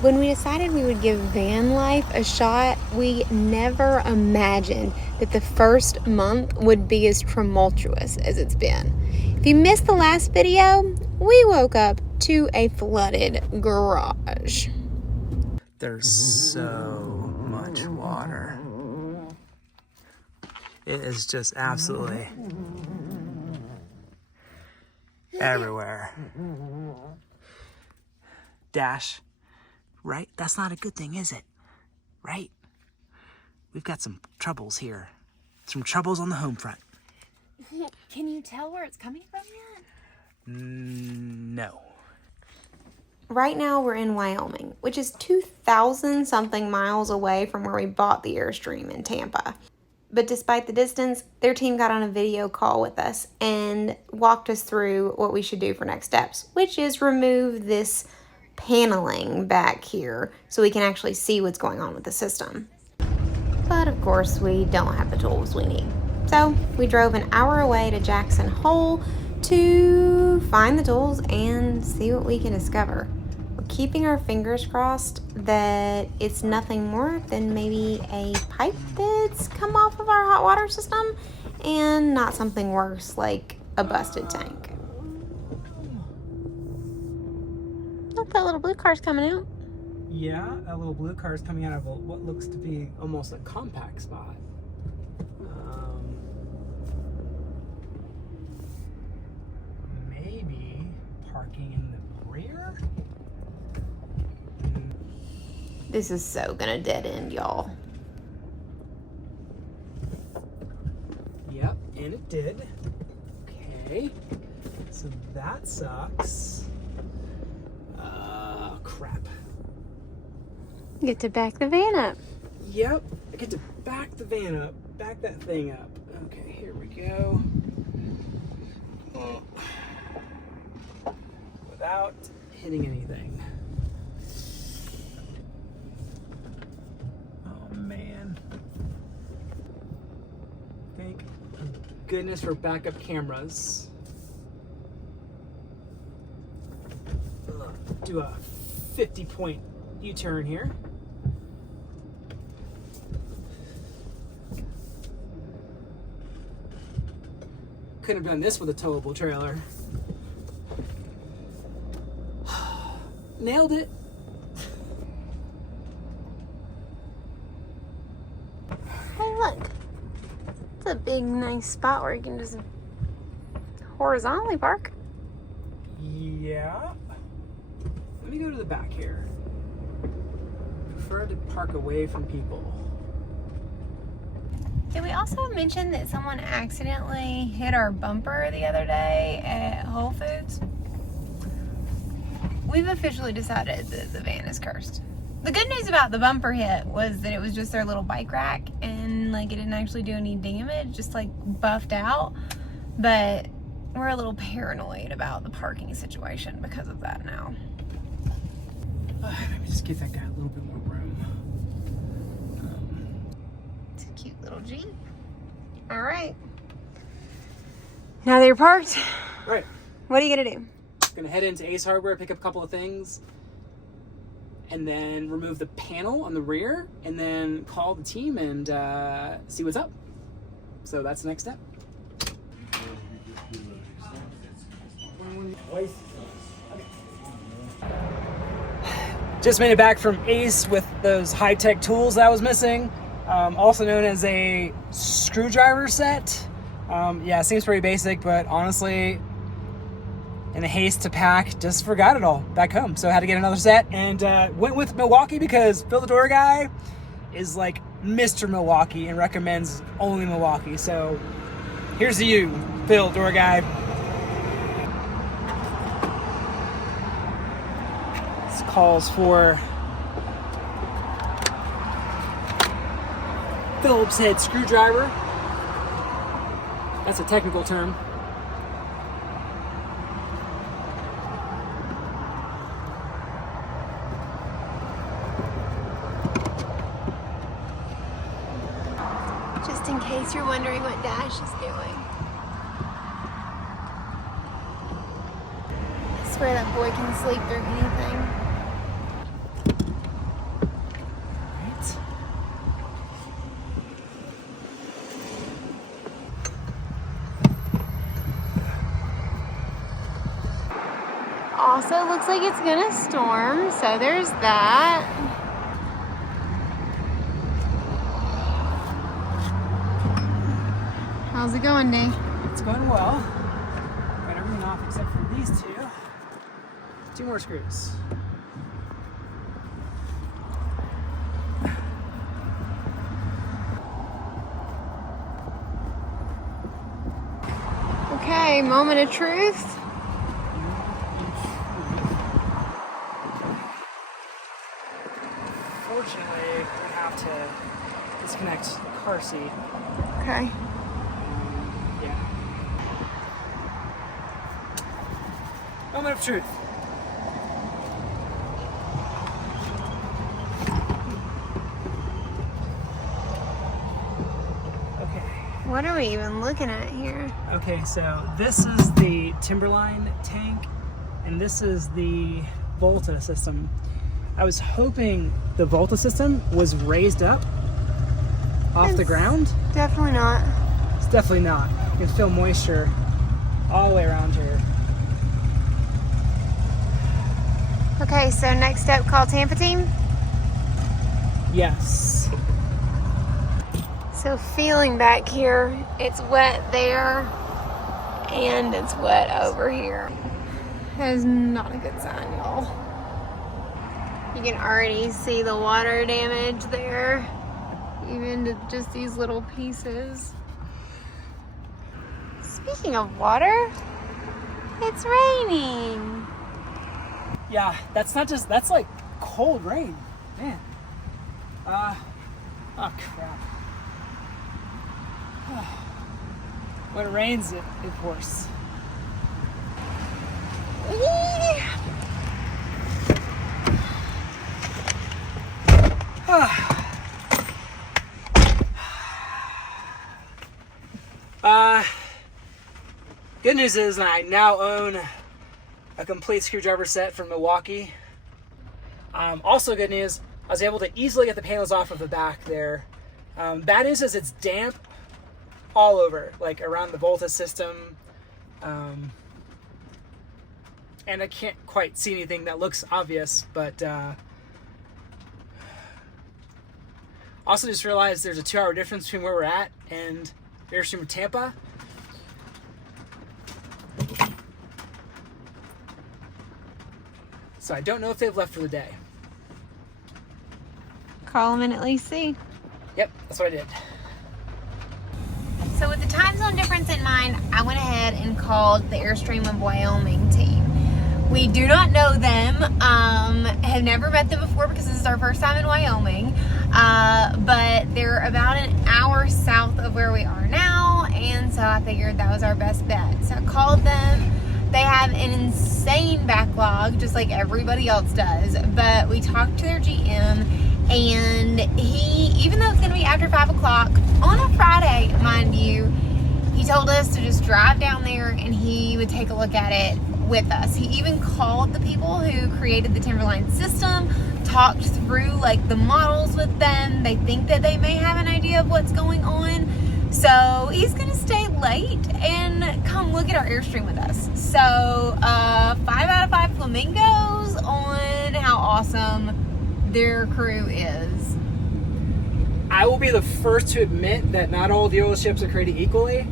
When we decided we would give van life a shot, we never imagined that the first month would be as tumultuous as it's been. If you missed the last video, we woke up to a flooded garage. There's so much water. It is just absolutely everywhere. Dash, right? That's not a good thing, is it? Right? We've got some troubles here. Some troubles on the home front. Can you tell where it's coming from yet? No. Right now we're in Wyoming, which is 2,000 something miles away from where we bought the Airstream in Tampa. But despite the distance, their team got on a video call with us and walked us through what we should do for next steps, which is remove this paneling back here so we can actually see what's going on with the system. But of course, we don't have the tools we need. So we drove an hour away to Jackson Hole to find the tools and see what we can discover. We're keeping our fingers crossed that it's nothing more than maybe a pipe that's come off of our hot water system and not something worse like a busted tank. Look, that little blue car's coming out. Yeah, that little blue car is coming out of what looks to be almost a compact spot. Maybe parking in the rear? This is so gonna dead end, y'all. Yep, and it did. Okay, so that sucks. Crap. Get to back the van up. Yep, I get to back the van up, back that thing up. Okay, here we go. Without hitting anything. Oh man. Thank goodness for backup cameras. Do a 50-point U-turn here. Couldn't have done this with a towable trailer. Nailed it. Hey, look. It's a big, nice spot where you can just horizontally park. Yeah. Let me go to the back here. Prefer to park away from people. Did we also mention that someone accidentally hit our bumper the other day at Whole Foods? We've officially decided that the van is cursed. The good news about the bumper hit was that it was just their little bike rack and like it didn't actually do any damage, just like buffed out. But we're a little paranoid about the parking situation because of that now. Let me just give that guy a little bit more room. It's a cute little Jeep. All right. Now that you're parked, Right. what are you gonna do? Gonna head into Ace Hardware, pick up a couple of things, and then remove the panel on the rear, and then call the team and see what's up. So that's the next step. Just made it back from Ace with those high-tech tools that I was missing, also known as a screwdriver set. Yeah, it seems pretty basic, but honestly, in a haste to pack, just forgot it all back home. So I had to get another set and went with Milwaukee because Phil the Door Guy is like Mr. Milwaukee and recommends only Milwaukee. So here's to you, Phil Door Guy. This calls for Phillips head screwdriver. That's a technical term. Just in case you're wondering what Dash is doing. I swear that boy can sleep through anything. also looks like it's gonna storm, so there's that. How's it going, Dave? It's going well. Got everything off except for these two. 2 more screws. Okay, moment of truth. Fortunately, we have to disconnect the car seat. Okay. Yeah. Moment of truth. Okay. What are we even looking at here? Okay, so this is the Timberline tank, and this is the Volta system. I was hoping the Volta system was raised up off the ground. Definitely not. It's definitely not. You can feel moisture all the way around here. Okay, so next step, call Tampa team. Yes. So feeling back here, it's wet there and it's wet over here. That is not a good sign, y'all. You can already see the water damage there, even to just these little pieces. Speaking of water, it's raining. Yeah, that's not just, that's like cold rain. Man. Oh crap. When it rains, it pours. Good news is I now own a complete screwdriver set from Milwaukee. Also good news, I was able to easily get the panels off of the back there. Bad news is it's damp all over, like around the Volta system. And I can't quite see anything that looks obvious, but also just realized there's a 2-hour difference between where we're at and Airstream in Tampa. So I don't know if they've left for the day. Call them and at least see. Yep, that's what I did. So with the time zone difference in mind, I went ahead and called the Airstream of Wyoming team. We do not know them, have never met them before because this is our first time in Wyoming, but they're about an hour south of where we are now, and so I figured that was our best bet. So I called them. They have an insane backlog, just like everybody else does, but we talked to their GM, and he, even though it's going to be after 5 o'clock on a Friday, mind you, he told us to just drive down there and he would take a look at it with us. He even called the people who created the Timberline system, talked through like the models with them. They think that they may have an idea of what's going on. So he's gonna stay late and come look at our Airstream with us. So 5 out of 5 flamingos on how awesome their crew is. I will be the first to admit that not all dealerships are created equally.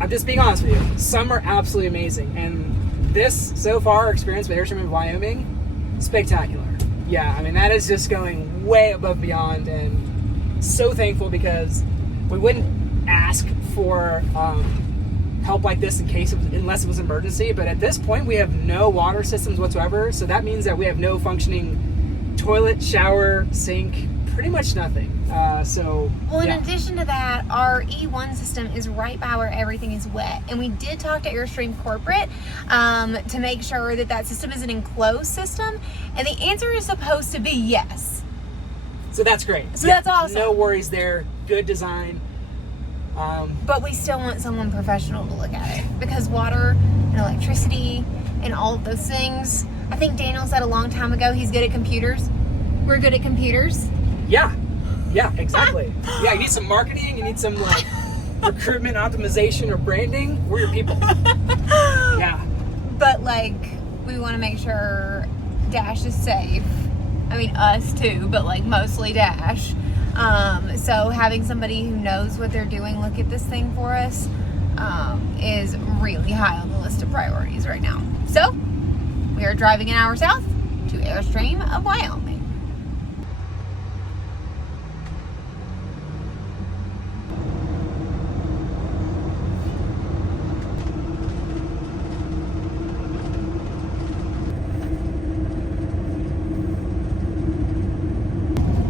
I'm just being honest with you. Some are absolutely amazing, and this so far experience with Airstream in Wyoming, spectacular. Yeah, I mean that is just going way above beyond, and so thankful because we wouldn't ask for help like this in case unless it was an emergency. But at this point, we have no water systems whatsoever, so that means that we have no functioning toilet, shower, sink, pretty much nothing. Well, in addition to that, our E1 system is right by where everything is wet, and we did talk to Airstream corporate to make sure that that system is an enclosed system, and the answer is supposed to be yes. So that's great. So that's awesome. No worries there. Good design. But we still want someone professional to look at it because water and electricity and all of those things. I think Daniel said a long time ago he's good at computers. We're good at computers. Yeah, exactly. Yeah, you need some marketing, you need some like recruitment optimization or branding. We're your people. Yeah. But like we want to make sure Dash is safe. I mean, us too, but like mostly Dash. So having somebody who knows what they're doing look at this thing for us is really high on the list of priorities right now. So we are driving an hour south to Airstream of Wyoming.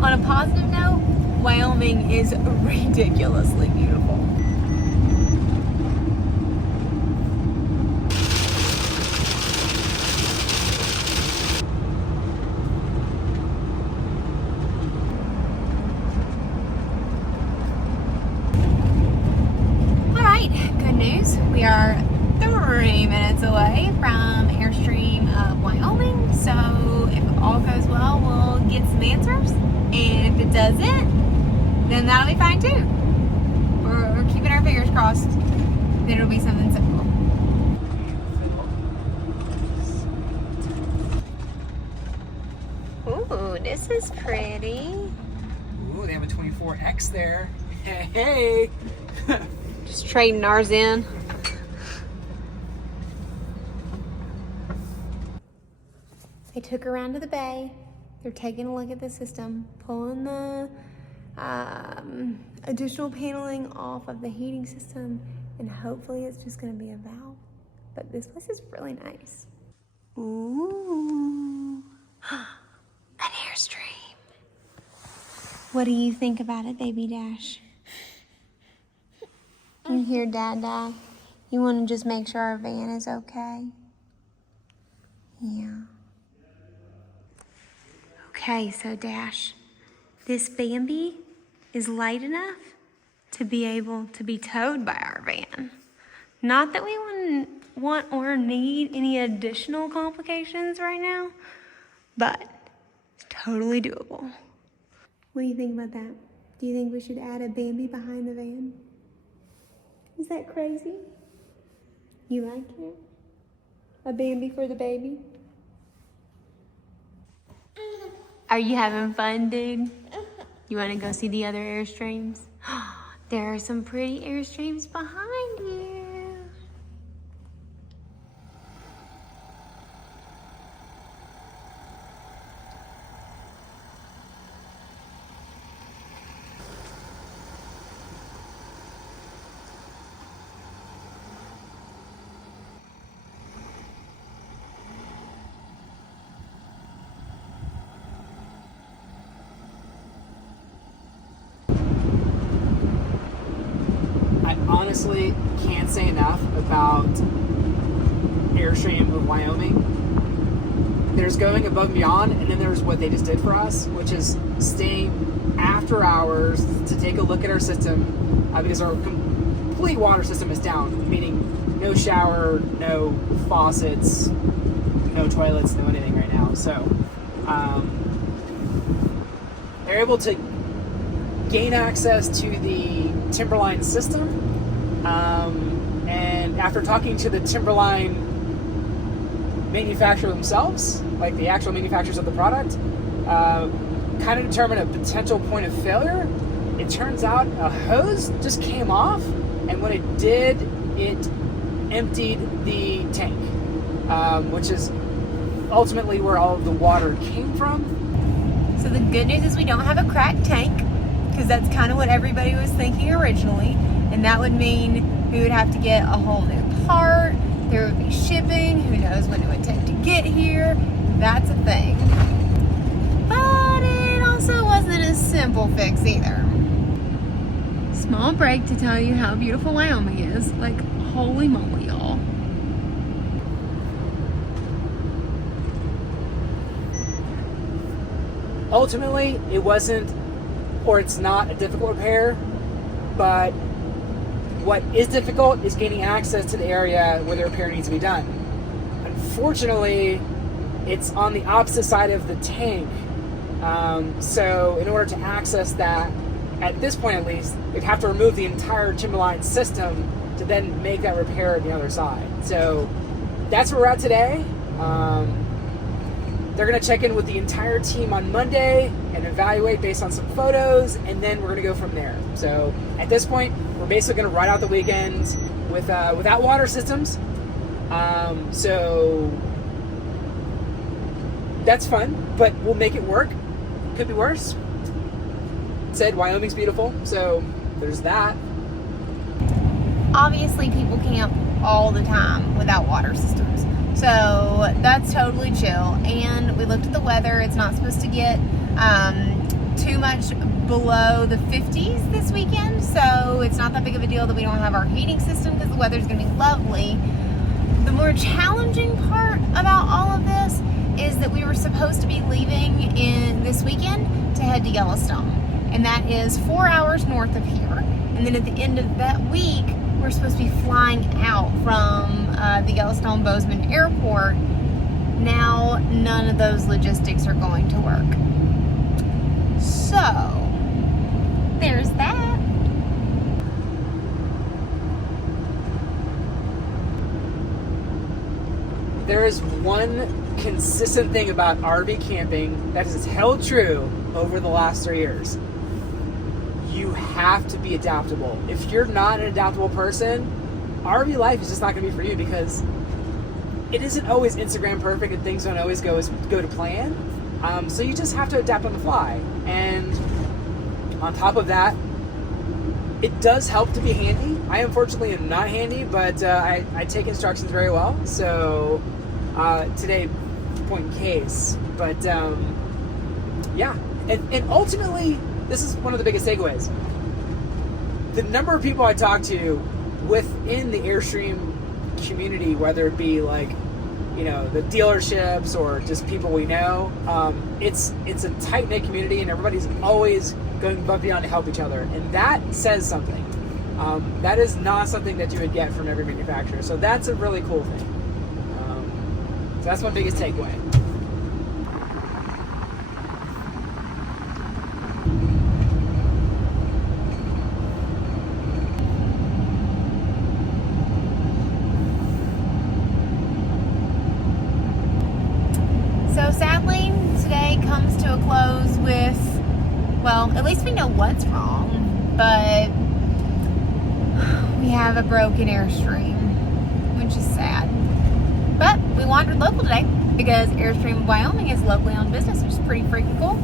On a positive note, Wyoming is ridiculously beautiful. All right, good news. We are 3 minutes away from Airstream of Wyoming. So if all goes well, we'll get some answers. And if it doesn't, then that'll be fine too. We're keeping our fingers crossed that it'll be something simple. Ooh, this is pretty. Ooh, they have a 24X there. Hey! Just trading ours in. I took her around to the bay. They're taking a look at the system, pulling the additional paneling off of the heating system, and hopefully it's just gonna be a valve. But this place is really nice. Ooh, an Airstream. What do you think about it, baby Dash? You hear Dad? You wanna just make sure our van is okay? Yeah. Okay, so Dash, this Bambi is light enough to be able to be towed by our van. Not that we wouldn't want or need any additional complications right now, but it's totally doable. What do you think about that? Do you think we should add a Bambi behind the van? Is that crazy? You like it? A Bambi for the baby? Are you having fun, dude? You want to go see the other Airstreams? There are some pretty Airstreams behind you. Honestly, can't say enough about Airstream of Wyoming. There's going above and beyond, and then there's what they just did for us, which is staying after hours to take a look at our system because our complete water system is down, meaning no shower, no faucets, no toilets, no anything right now. So they're able to gain access to the Timberline system. And after talking to the Timberline manufacturer themselves, like the actual manufacturers of the product, kind of determine a potential point of failure. It turns out a hose just came off, and when it did, it emptied the tank, which is ultimately where all of the water came from. So the good news is we don't have a cracked tank, because that's kind of what everybody was thinking originally. And that would mean we would have to get a whole new part. There would be shipping. Who knows when it would take to get here. That's a thing. But it also wasn't a simple fix either. Small break to tell you how beautiful Wyoming is. Like, holy moly, y'all. Ultimately, it wasn't, or it's not a difficult repair, but what is difficult is gaining access to the area where the repair needs to be done. Unfortunately, it's on the opposite side of the tank. So in order to access that, at this point at least, they'd have to remove the entire Timberline system to then make that repair at the other side. So that's where we're at today. They're going to check in with the entire team on Monday and evaluate based on some photos, and then we're going to go from there. So at this point, we're basically going to ride out the weekend without water systems. So that's fun, but we'll make it work. Could be worse. Said Wyoming's beautiful, so there's that. Obviously, people camp all the time without water systems. So that's totally chill. And we looked at the weather. It's not supposed to get too much below the 50s this weekend. So it's not that big of a deal that we don't have our heating system because the weather's going to be lovely. The more challenging part about all of this is that we were supposed to be leaving in this weekend to head to Yellowstone. And that is 4 hours north of here. And then at the end of that week, we're supposed to be flying out from the Yellowstone Bozeman Airport. Now, none of those logistics are going to work. So, there's that. There is one consistent thing about RV camping that has held true over the last 3 years. You have to be adaptable. If you're not an adaptable person, RV life is just not going to be for you because it isn't always Instagram perfect and things don't always go to plan. So you just have to adapt on the fly. And on top of that, it does help to be handy. I unfortunately am not handy, but I take instructions very well. So today, point in case. But yeah, and ultimately, this is one of the biggest takeaways. The number of people I talk to within the Airstream community, whether it be like, you know, the dealerships or just people we know, it's a tight-knit community and everybody's always going above and beyond to help each other. And that says something. That is not something that you would get from every manufacturer. So that's a really cool thing. So that's my biggest takeaway. So sadly, today comes to a close with, well, at least we know what's wrong, but we have a broken Airstream, which is sad. But we wandered local today because Airstream Wyoming is a locally owned business, which is pretty freaking cool.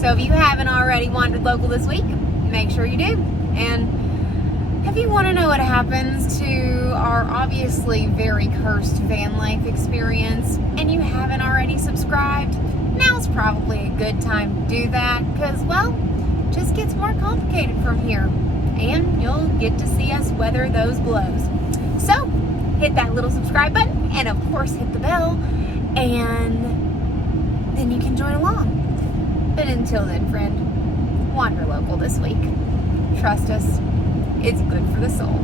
So if you haven't already wandered local this week, make sure you do. And if you want to know what happens to our obviously very cursed van life experience and you haven't already subscribed, now's probably a good time to do that because, well, it just gets more complicated from here. And you'll get to see us weather those blows. So, hit that little subscribe button and, of course, hit the bell and then you can join along. But until then, friend, wander local this week. Trust us. It's good for the soul.